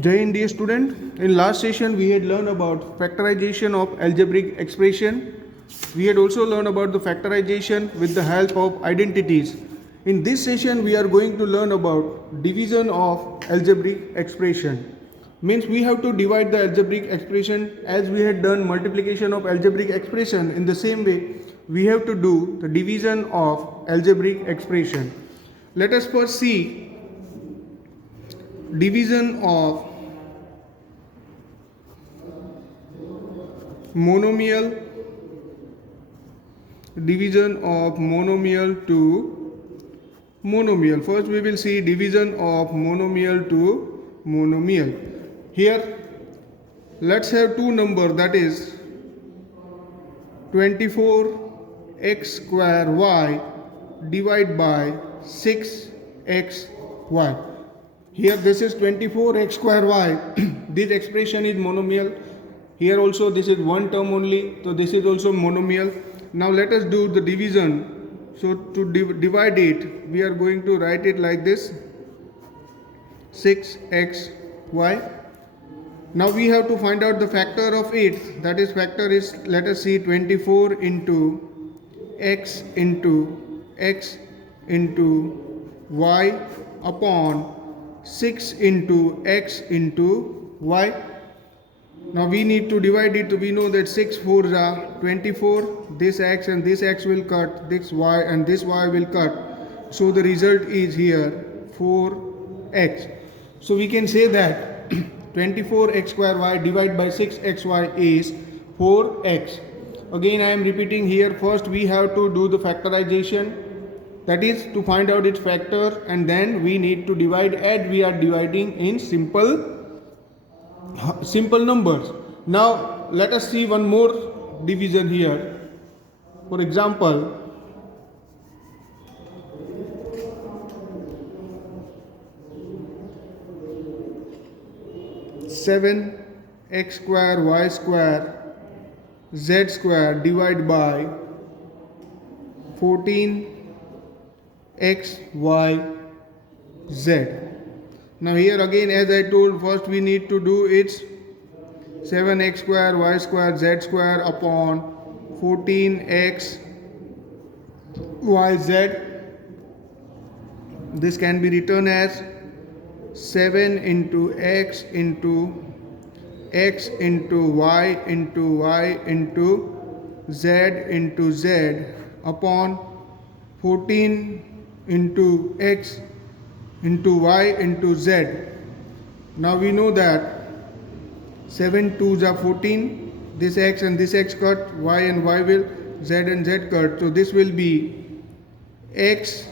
Jai Hind, dear student. In last session, we had learned about factorization of algebraic expression. We had also learned about the factorization with the help of identities. In this session, we are going to learn about division of algebraic expression. Means we have to divide the algebraic expression as we had done multiplication of algebraic expression. In the same way, we have to do the division of algebraic expression. Let us first see division of monomial, division of monomial to monomial. First we will see division of monomial to monomial. Here let's have two numbers, that is 24x square y divided by 6xy. Here this is 24x square y. This expression is monomial. Here also this is one term only, so this is also monomial. Now let us do the division. So to divide it, we are going to write it like this: 6xy. Now we have to find out the factor of it. That is, factor is, let us see, 24 into x into y upon 6 into x into y. Now we need to divide it. We know that 6 4s are 24. This x and this x will cut. This y and this y will cut. So the result is here 4x. So we can say that 24x square y divided by 6xy is 4x. Again I am repeating here. First we have to do the factorization. That is to find out its factor, and then we need to divide as we are dividing in simple numbers. Now let us see one more division here. For example, seven x square y square z square divided by 14 x y z. Now here again, as I told, first we need to do its 7x square y square z square upon 14x y z. This can be written as 7 into x into y into z upon 14 into x into y into z. Now we know that 7 2s are 14. This x and this x cut, y and y will, z and z cut. So this will be x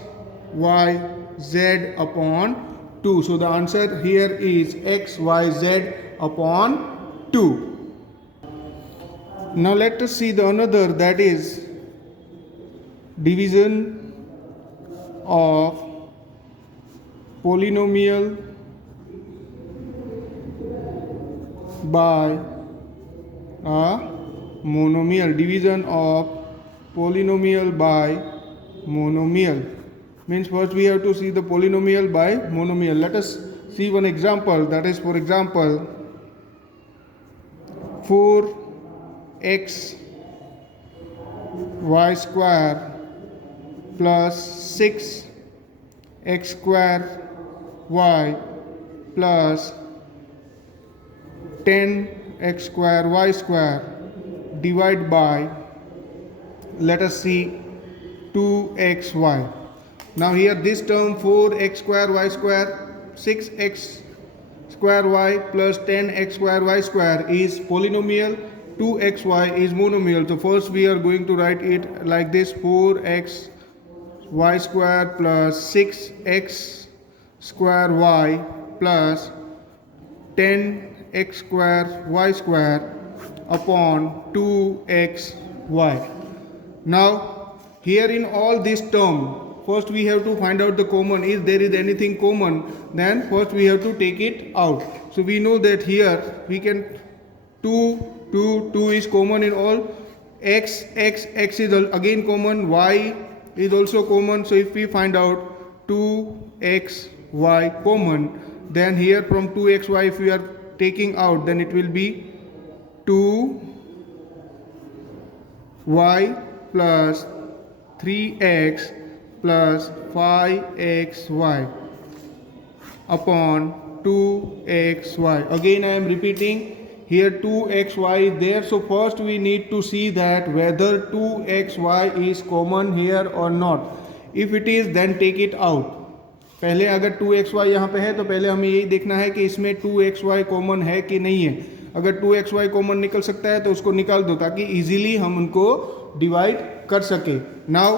y z upon 2. So the answer here is x y z upon 2. Now let us see the another, that is division of polynomial by a monomial. Division of polynomial by monomial means first we have to see the polynomial by monomial. Let us see one example, that is, for example, 4x y square plus 6x square y plus 10x square y square divided by, let us see, 2xy. Now here this term 4x square y square, 6x square y plus 10x square y square is polynomial, 2xy is monomial. So first we are going to write it like this: 4x y square plus 6x square y plus 10x square y square upon 2xy. Now here in all this term, first we have to find out the common. If there is anything common, then first we have to take it out. So we know that here we can 2 is common in all. X is again common. Y is also common. So if we find out 2xy common, then here from 2xy if we are taking out, then it will be 2y plus 3x plus 5xy upon 2xy. Again I am repeating, here 2xy is there, so first we need to see that whether 2xy is common here or not. If it is, then take it out. पहले अगर 2xy यहाँ पे है तो पहले हमें यही देखना है कि इसमें 2xy कॉमन है कि नहीं है. अगर 2xy कॉमन निकल सकता है तो उसको निकाल दो ताकि इजीली हम उनको डिवाइड कर सके. नाउ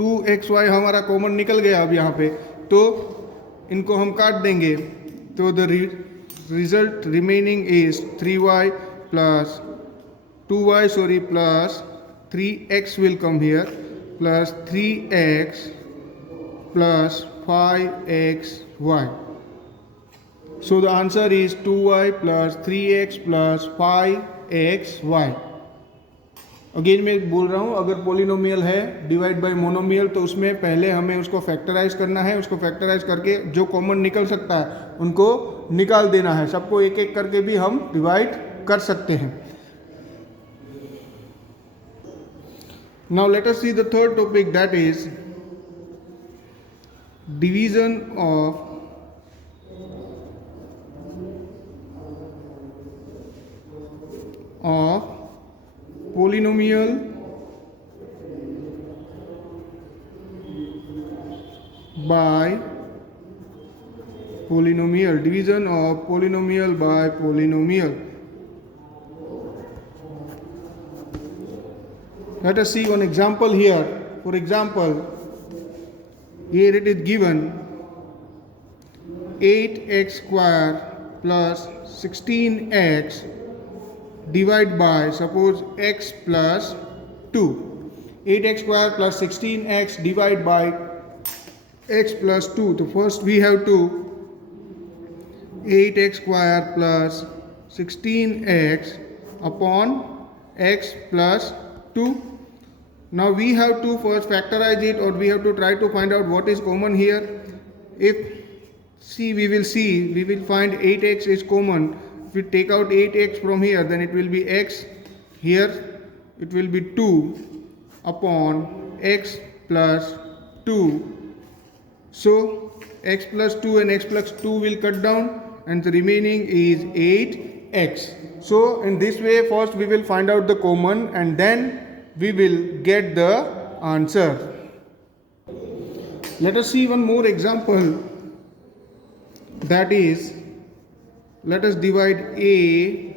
2xy हमारा कॉमन निकल गया अब यहाँ पे, तो इनको हम काट देंगे. तो the result remaining is 3y plus 2y plus 3x will come here plus 3x plus 5xy. So the answer is 2y plus 3x plus 5xy. Again मैं बोल रहा हूँ, अगर पोलिनोमियल है डिवाइड बाय मोनोमियल तो उसमें पहले हमें उसको फैक्टराइज करना है. उसको फैक्टराइज करके जो कॉमन निकल सकता है उनको निकाल देना है. सबको एक एक करके भी हम डिवाइड कर सकते हैं. Now let us see the third topic, that is division of polynomial by polynomial. Division of polynomial by polynomial. Let us see one example here. For example, here it is given 8x square plus 16x divided by, suppose, x plus 2. 8x square plus 16x divided by x plus 2. So first we have to 8x square plus 16x upon x plus 2. Now we have to first factorize it, or we have to try to find out what is common here. If we will find 8x is common. If we take out 8x from here, then it will be x. Here it will be 2 upon x plus 2. So x plus 2 and x plus 2 will cut down and the remaining is 8x. So in this way first we will find out the common and then we will get the answer. Let us see one more example, that is, let us divide a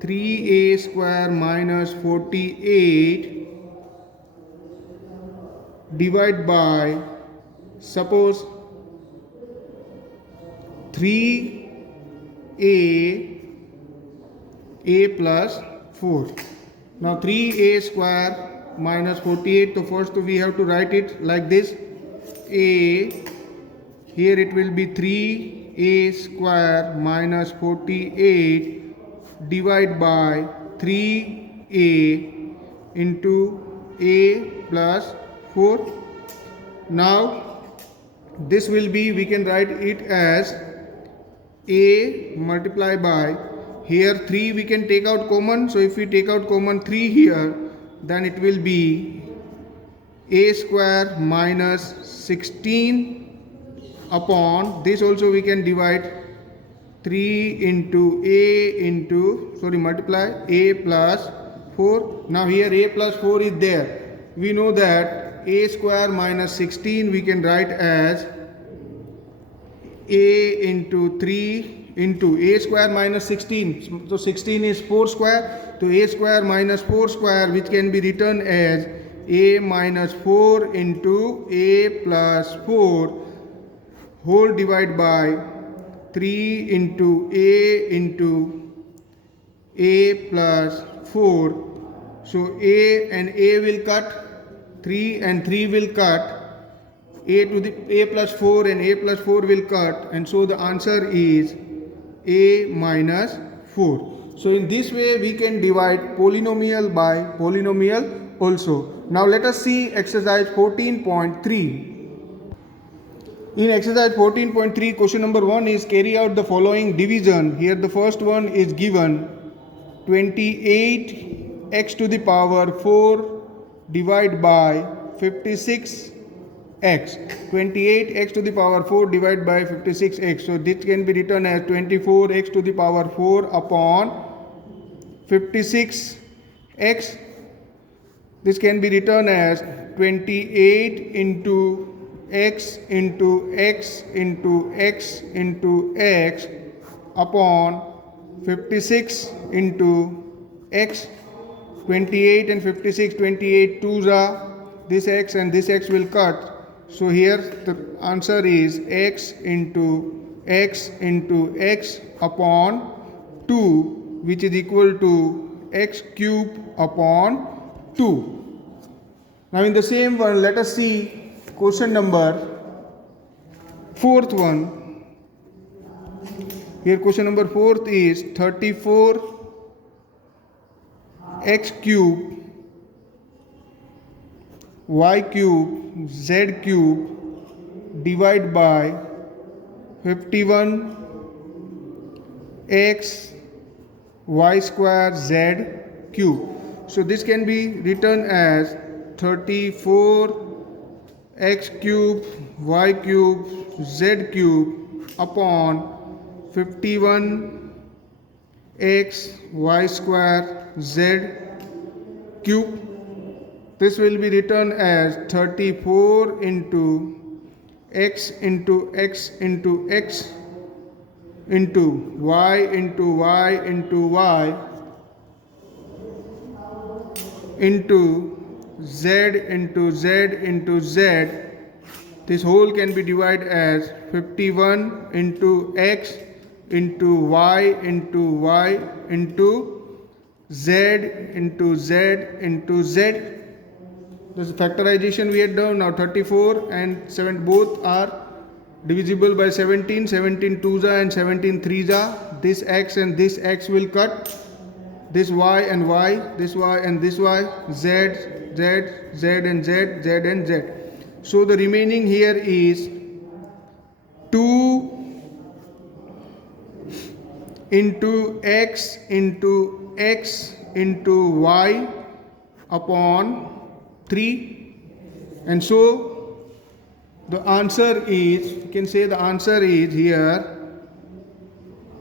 3a square minus 48 divide by, suppose, 3a plus 4. Now 3a square minus 48, so first we have to write it like this. A, here it will be 3a square minus 48 divided by 3a into a plus 4. Now this will be, we can write it as a multiply by, here 3 we can take out common, so if we take out common 3 here, then it will be a square minus 16 upon, this also we can divide 3 into a into, multiply a plus 4. Now here a plus 4 is there. We know that a square minus 16 we can write as a into 3 into a square minus 16. So 16 is 4 square. So a square minus 4 square, which can be written as a minus 4 into a plus 4 whole divided by 3 into a plus 4. So a and a will cut, 3 and 3 will cut, a to the a plus 4 and a plus 4 will cut, and so the answer is a minus 4. So in this way we can divide polynomial by polynomial also. Now let us see exercise 14.3. In exercise 14.3, question number 1 is carry out the following division. Here the first one is given 28x to the power 4 divided by 56x. 28x to the power 4 divided by 56x. So this can be written as 24x to the power 4 upon 56x. This can be written as 28 into x into x into x into x upon 56 into x. 28 and 56, 28 twos are, this x and this x will cut. So here the answer is x into x into x upon 2, which is equal to x cube upon 2. Now in the same one, let us see question number 4th one. Here question number 4th is 34x cube y cube z cube divided by 51x y square z cube. So this can be written as 34x cube y cube z cube upon 51x y square z cube. This will be written as 34 into x into x into x into y into y into y into z into z into z. This whole can be divided as 51 into x into y into y into z into z into z. This is factorization we had done. Now 34 and 7 both are divisible by 17. 17 twos are and 17 threes are. This x and this x will cut. This y and y, this y and this y, z, z, z and z, z and z. So the remaining here is 2 into x into x into y upon 3. And so the answer is, you can say the answer is here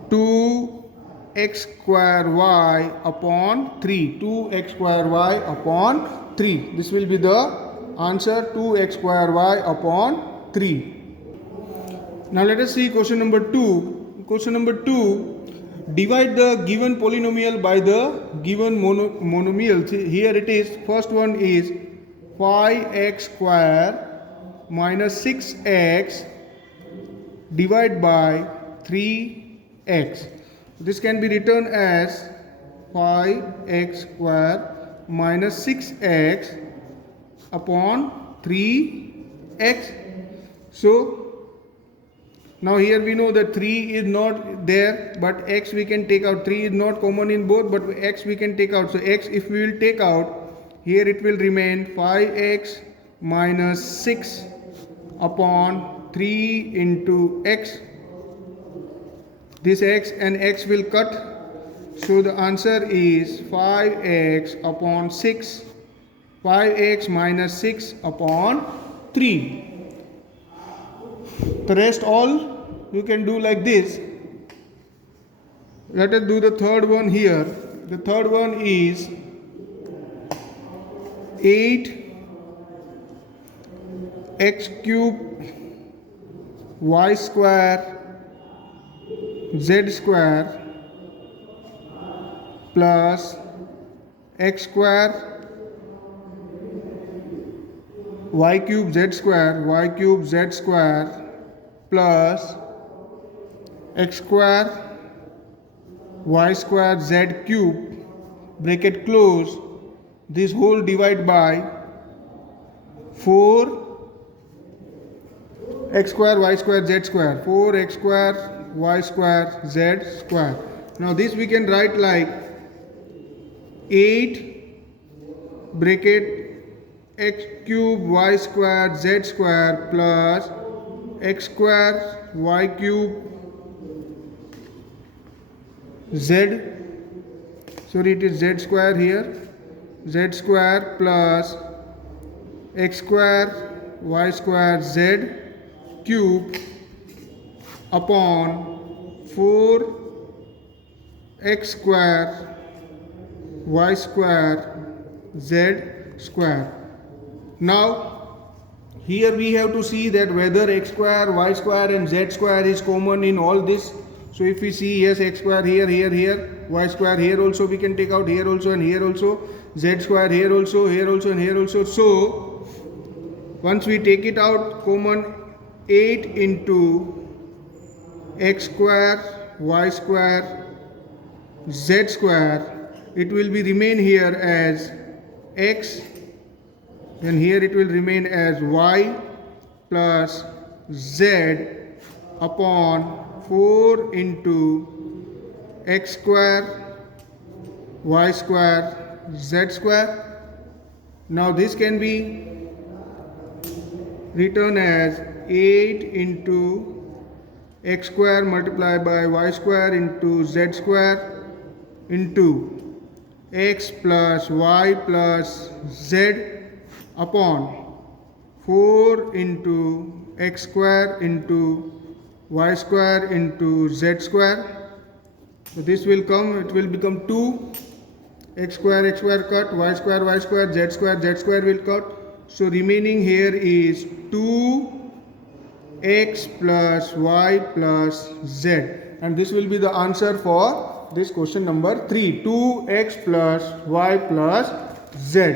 2x square y upon 3. 2x square y upon 3. This will be the answer, 2x square y upon 3. Now let us see question number 2. Question number 2. Divide the given polynomial by the given monomial. See, here it is. First one is 5x square minus 6x divided by 3x. This can be written as 5x square minus 6x upon 3x. So now here we know that 3 is not there, but x we can take out. 3 is not common in both, but x we can take out. So x, if we will take out, here it will remain 5x minus 6 upon 3 into x. This x and x will cut. So the answer is 5x upon 6. 5x minus 6 upon 3. The rest all you can do like this. Let us do the third one here. The third one is 8x cube y square z square plus x square y cube z square plus x square y square z cube bracket close, this whole divide by 4 x square y square z square, 4x square y square z square. Now this we can write like 8 bracket x cube y square z square plus x square y cube z, sorry it is z square here, z square plus x square y square z cube upon 4x square y square z square. Now here we have to see that whether x square, y square and z square is common in all this. So if we see, yes, x square here, y square here also we can take out, here also and here also, z square here also and here also. So once we take it out common, 8 into x square, y square, z square, it will be remain here as x, and here it will remain as y plus z upon 4 into x square, y square, z square. Now this can be written as 8 into x square multiplied by y square into z square into x plus y plus z upon 4 into x square into y square into z square. So this will come, it will become 2 x square cut, y square z square will cut. So remaining here is 2x plus y plus z, and this will be the answer for this question number 3, 2x plus y plus z.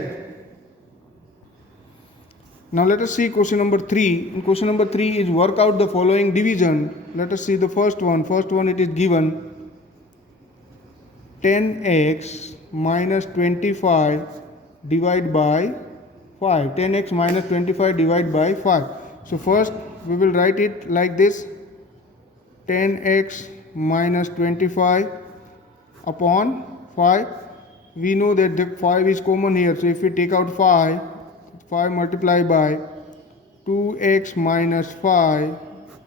Now let us see question number 3. In question number 3 is work out the following division. Let us see the first one. First one, it is given 10x minus 25 divided by 5. 10x minus 25 divided by 5. So first we will write it like this: 10x minus 25 upon 5. We know that the 5 is common here. So if we take out 5 multiplied by 2x minus 5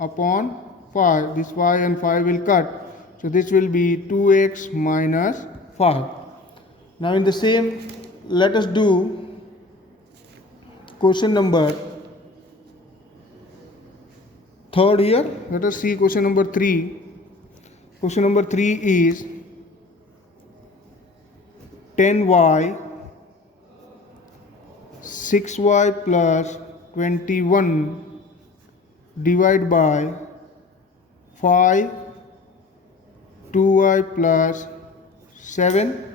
upon 5. This 5 and 5 will cut. So this will be 2x minus 5. Now in the same, let us do question number 3 here. Let us see question number 3. Question number 3 is 10y 6y plus 21 divided by 5 2y plus 7.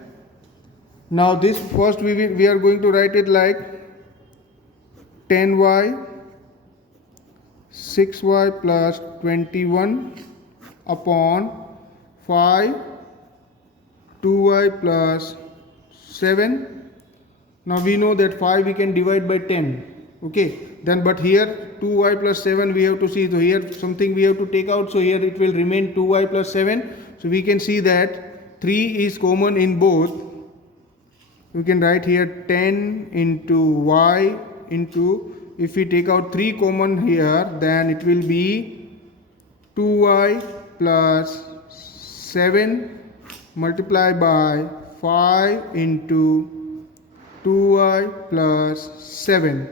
Now this first we are going to write it like 10y 6y plus 21 upon 5 2y plus 7. Now we know that 5 we can divide by 10. Okay, then but here 2y plus 7 we have to see. So here something we have to take out. So here it will remain 2y plus 7. So we can see that 3 is common in both. We can write here 10 into y into, if we take out 3 common here, then it will be 2y plus 7 multiplied by 5 into 2y plus 7.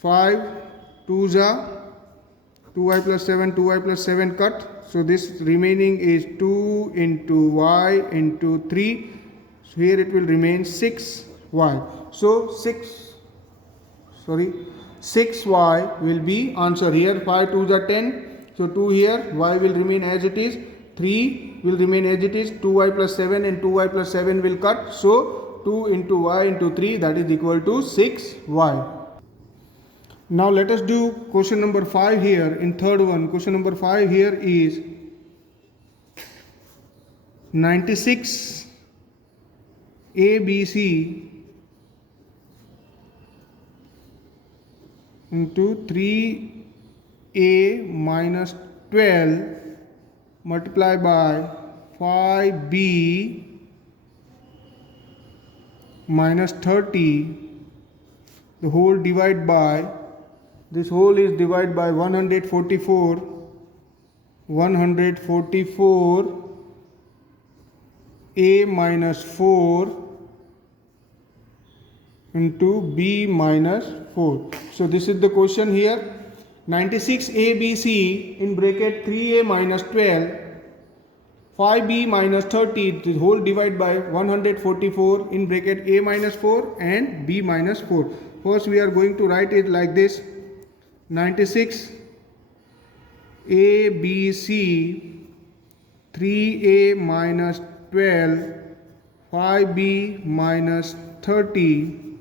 5 2s are 2y plus 7 cut. So this remaining is 2 into y into 3. So here it will remain 6y. So 6y will be answer here. 5 2s are 10. So 2 here, y will remain as it is. 3 will remain as it is. 2y plus 7 and 2y plus 7 will cut. So 2 into y into 3, that is equal to 6y. Now let us do question number 5 here in third one. Question number 5 here is 96 ABC into 3a minus 12 multiplied by 5b minus 30, the whole divided by This whole is divided by 144. 144 a minus 4 into b minus 4. So this is the question here. 96 ABC in bracket 3a minus 12, 5b minus 30, the whole divided by 144 in bracket a minus 4 and b minus 4. First we are going to write it like this. 96 ABC 3a minus 12, 5b minus 30,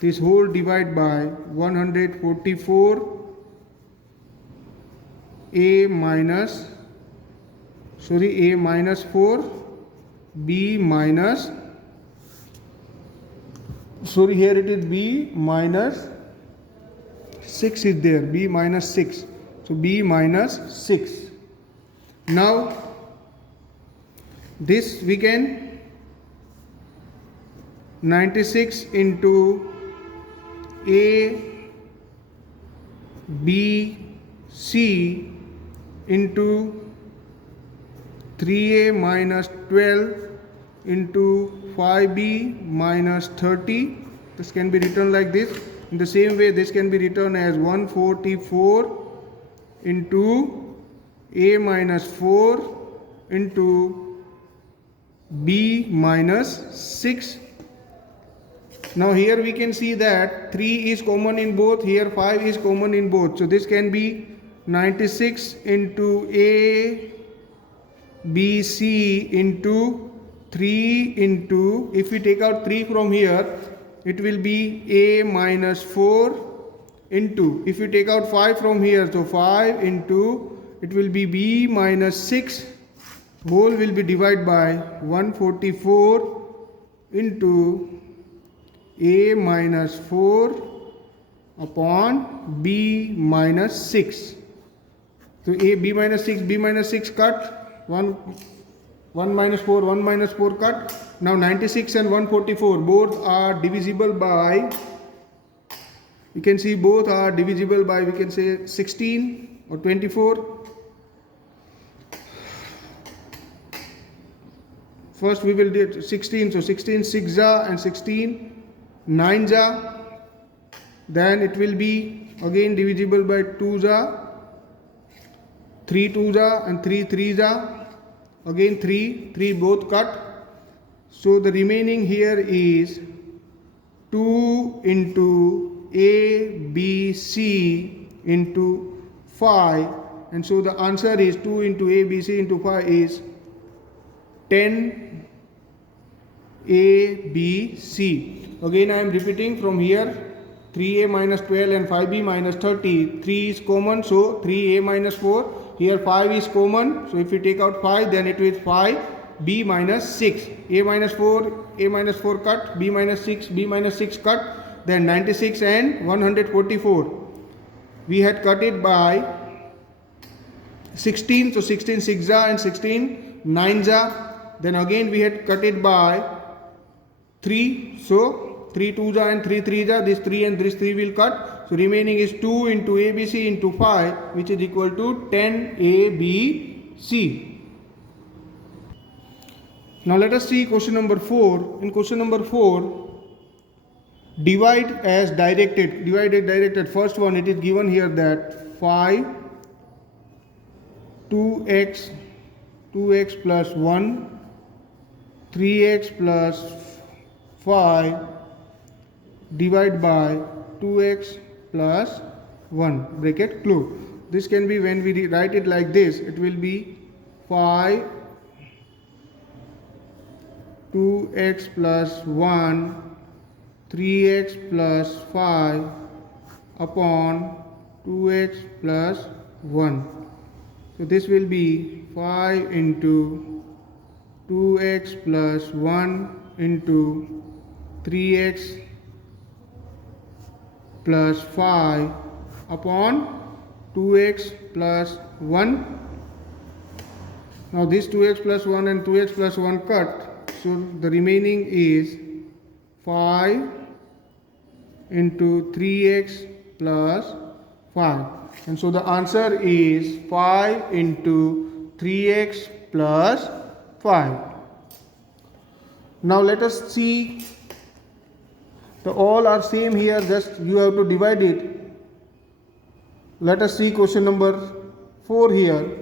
this whole divided by 144 a minus 4, b minus, here it is b minus 6 is there, b minus 6. So b minus 6. Now this we can 96 into a b c into 3a minus 12 into 5b minus 30. This can be written like this. In the same way, this can be written as 144 into a minus 4 into b minus 6. Now here we can see that 3 is common in both, here 5 is common in both. So this can be 96 into a b c into 3 into, if we take out 3 from here, it will be a minus 4 into, if you take out 5 from here, so 5 into, it will be b minus 6, whole will be divided by 144 into a minus 4 upon b minus 6. So a b minus 6 cut, 1 minus 4 cut. Now 96 and 144 both are divisible by, you can see both are divisible by, we can say 16 or 24. First we will do 16, so 16 6 ja and 16 9 ja. Then it will be again divisible by 2 ja, 3 2 ja and 3 3 ja. Again 3 both cut. So the remaining here is 2 into a b c into 5, and so the answer is 2 into a b c into 5 is 10 a b c. Again I am repeating from here, 3a minus 12 and 5b minus 30, 3 is common, so 3a minus 4. Here 5 is common, so if we take out 5, then it is 5 b minus 6. A minus 4 cut, b minus 6 cut. Then 96 and 144, we had cut it by 16, so 16 6 ja and 16 9 ja. Then again we had cut it by 3, so 3 2 ja and 3 3 ja, this 3 and this 3 will cut. So remaining is 2 into ABC into 5, which is equal to 10 ABC. Now let us see question number 4. In question number 4, divide as directed. Directed. First one, it is given here that 5 2x plus 1 3x plus 5 divide by 2x plus 1 bracket close. This can be, when we write it like this, it will be 5 2x plus 1 3x plus 5 upon 2x plus 1. So this will be 5 into 2x plus 1 into 3x plus 5 upon 2x plus 1. Now this 2x plus 1 and 2x plus 1 cut. So the remaining is 5 into 3x plus 5. And so the answer is 5 into 3x plus 5. Now let us see, the all are same here, just you have to divide it. Let us see question number 4 here.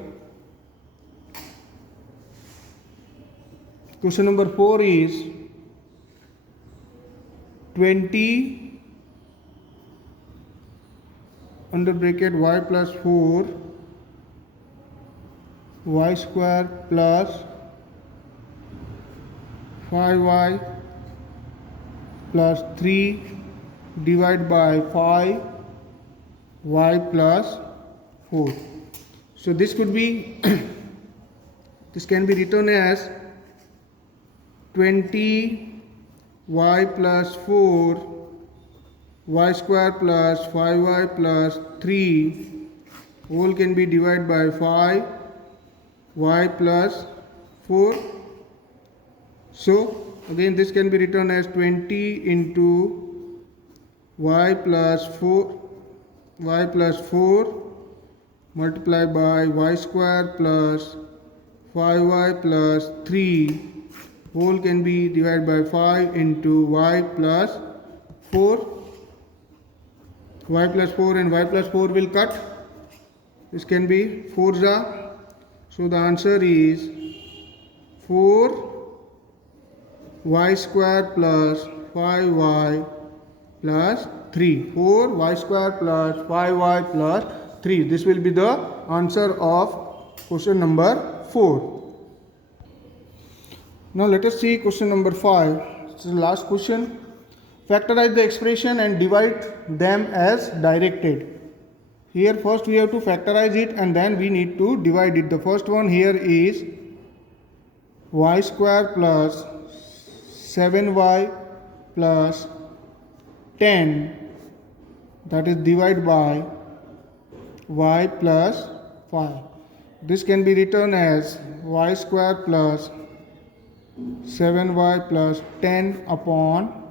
Question number 4 is 20 under bracket y plus 4 y square plus 5y plus 3 divided by 5 y plus 4. So this could be this can be written as 20 y plus 4 y square plus 5y plus 3 whole can be divided by 5 y plus 4. So again this can be written as 20 into y plus 4 multiplied by y square plus 5y plus 3 whole can be divided by 5 into y plus 4. Y plus 4 and y plus 4 will cut. This can be 4 So the answer is 4 y square plus 5y plus 3. 4 y square plus 5y plus 3. This will be the answer of question number 4. Now let us see question number 5. This is the last question. Factorize the expression and divide them as directed. Here first we have to factorize it and then we need to divide it. The first one here is y square plus 7y plus 10, that is divided by y plus 5. This can be written as y square plus 7y plus 10 upon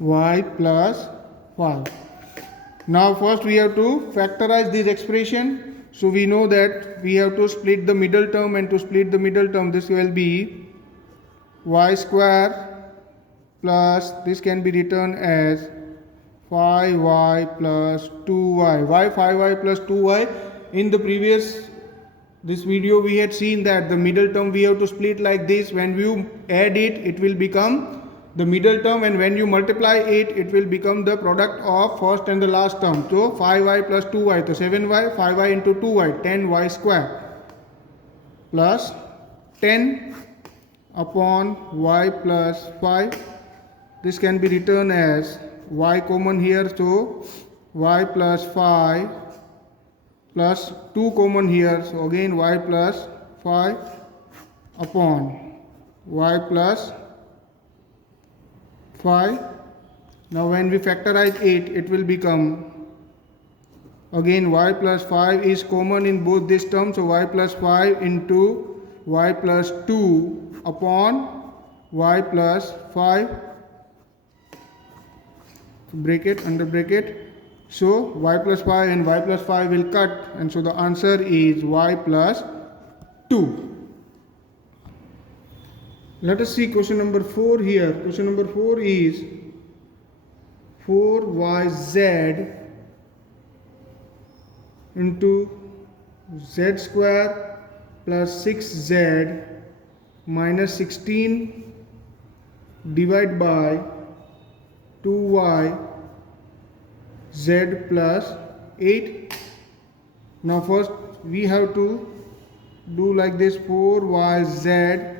y plus 5. Now first we have to factorize this expression. So we know that we have to split the middle term, and to split the middle term this will be y square plus, this can be written as 5y plus 2y. Why 5y plus 2y? In the previous this video we had seen that the middle term we have to split like this. When you add it, it will become the middle term, and when you multiply it, it will become the product of first and the last term. So 5y plus 2y, so 7y, 5y into 2y, 10y square plus 10 upon y plus 5. This can be written as y common here, so y plus 5 plus 2 common here, so again y plus 5 upon y plus 5. Now when we factorize it, it will become again y plus 5 is common in both these terms, so y plus 5 into y plus 2 upon y plus 5, bracket under bracket. So y plus 5 and y plus 5 will cut, and so the answer is y plus 2. Let us see question number 4 here. Question number 4 is 4yz into z square plus 6z minus 16 divided by 2y z plus 8. Now first we have to do like this: 4yz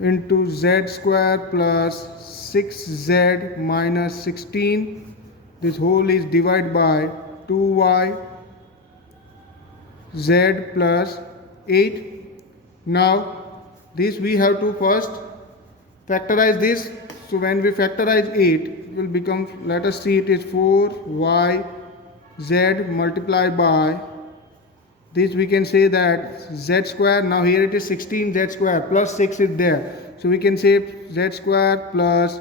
into z square plus 6z minus 16. This whole is divided by 2y z plus 8. Now this we have to first factorize this. So when we factorize it will become, let us see, it is 4y z multiplied by this, we can say that z square. Now here it is 16 z square plus 6 is there, so we can say z square plus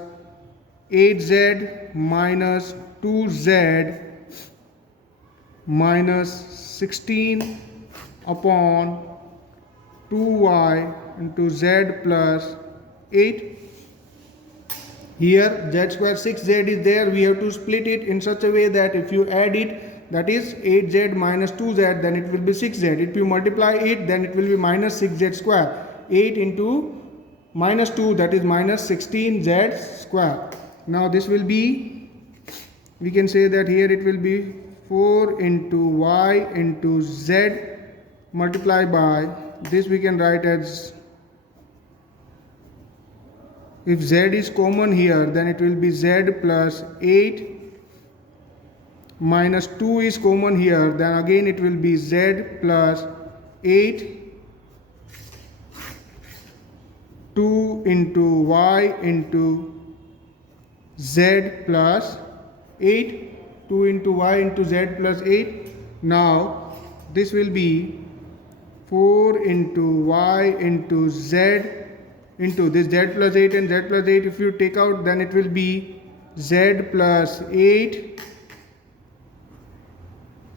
8z minus 2z minus 16 upon 2y into z plus 8. Here z square 6z is there, we have to split it in such a way that if you add it, that is 8z minus 2z, then it will be 6z. If you multiply it, then it will be minus 6z square. 8 into minus 2, that is minus 16z square. Now this will be, we can say that here it will be 4 into y into z multiplied by, this we can write as, if z is common here, then it will be z plus 8 minus 2 is common here, then again it will be z plus 8, 2 into y into z plus 8, 2 into y into z plus 8. Now this will be 4 into y into z into this z plus 8 and z plus 8. If you take out, then it will be z plus 8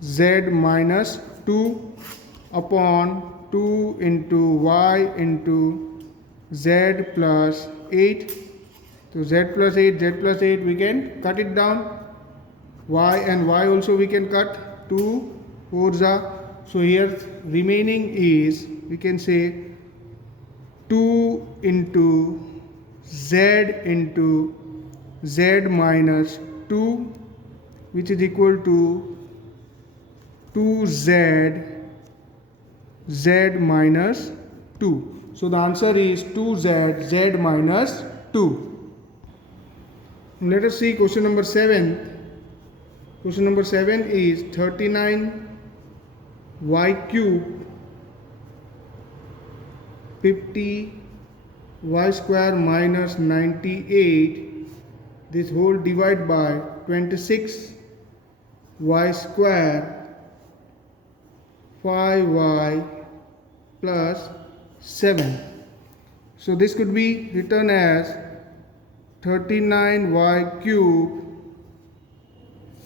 z minus 2 upon 2 into y into z plus 8. So z plus 8, z plus 8, we can cut it down. Y and y also we can cut. 2 4s are. So here remaining is, we can say 2 into z minus 2, which is equal to 2z z minus 2. So the answer is 2z z minus 2. Let us see question number 7. Question number 7 is 39 y cube 50 y square minus 98, this whole divided by 26 y square 5y plus 7. So this could be written as 39y cube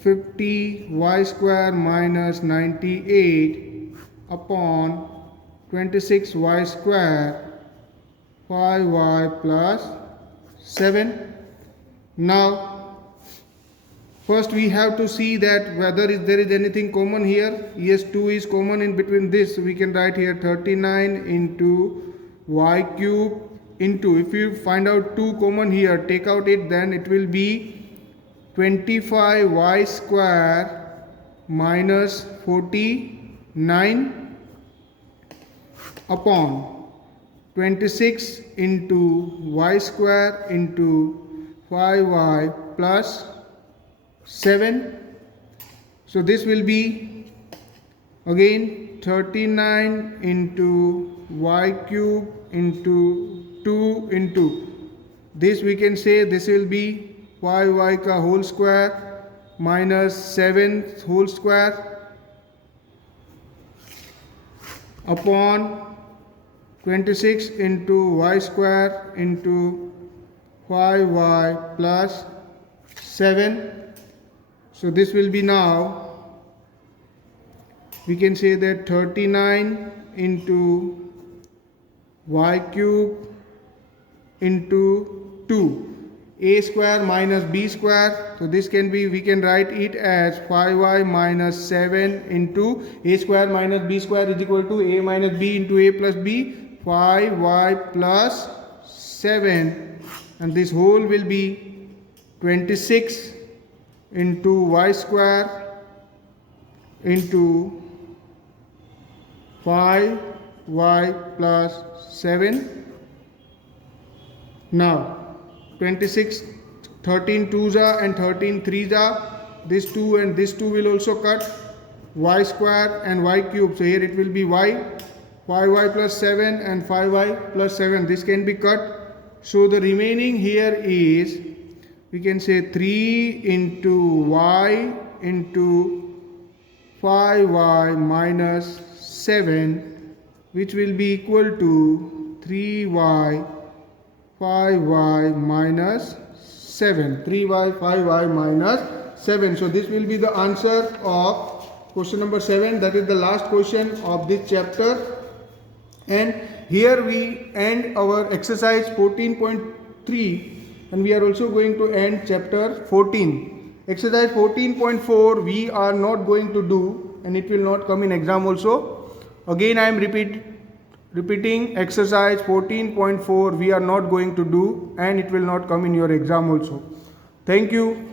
50 y square minus 98 upon 26 y square 5y plus 7. Now first we have to see that whether there is anything common here. Yes, 2 is common in between this. We can write here 39 into y cube into, if you find out 2 common here, take out it, then it will be 25 y square minus 49 upon 26 into y square into 5y plus 7. So this will be again 39 into y cube into 2 into this, we can say this will be 5y ka whole square minus 7 whole square upon 26 into y square into 5y plus 7. So this will be, now we can say that 39 into y cube into 2, a square minus b square. So this can be, we can write it as 5y minus 7 into a square minus b square is equal to a minus b into a plus b, 5y plus 7, and this whole will be 26 into y square into 5y plus 7. Now 26, 13 2s are and 13 3s are. This 2 and this 2 will also cut. Y square and y cube. So here it will be y, 5y plus 7 and 5y plus 7. This can be cut. So the remaining here is, we can say 3 into y into 5y minus 7, which will be equal to 3y 5y minus 7. 3y 5y minus 7. So this will be the answer of question number 7. That is the last question of this chapter. And here we end our exercise 14.3 and we are also going to end chapter 14. Exercise 14.4 we are not going to do and it will not come in exam also. Again I am repeating exercise 14.4 we are not going to do and it will not come in your exam also. Thank you.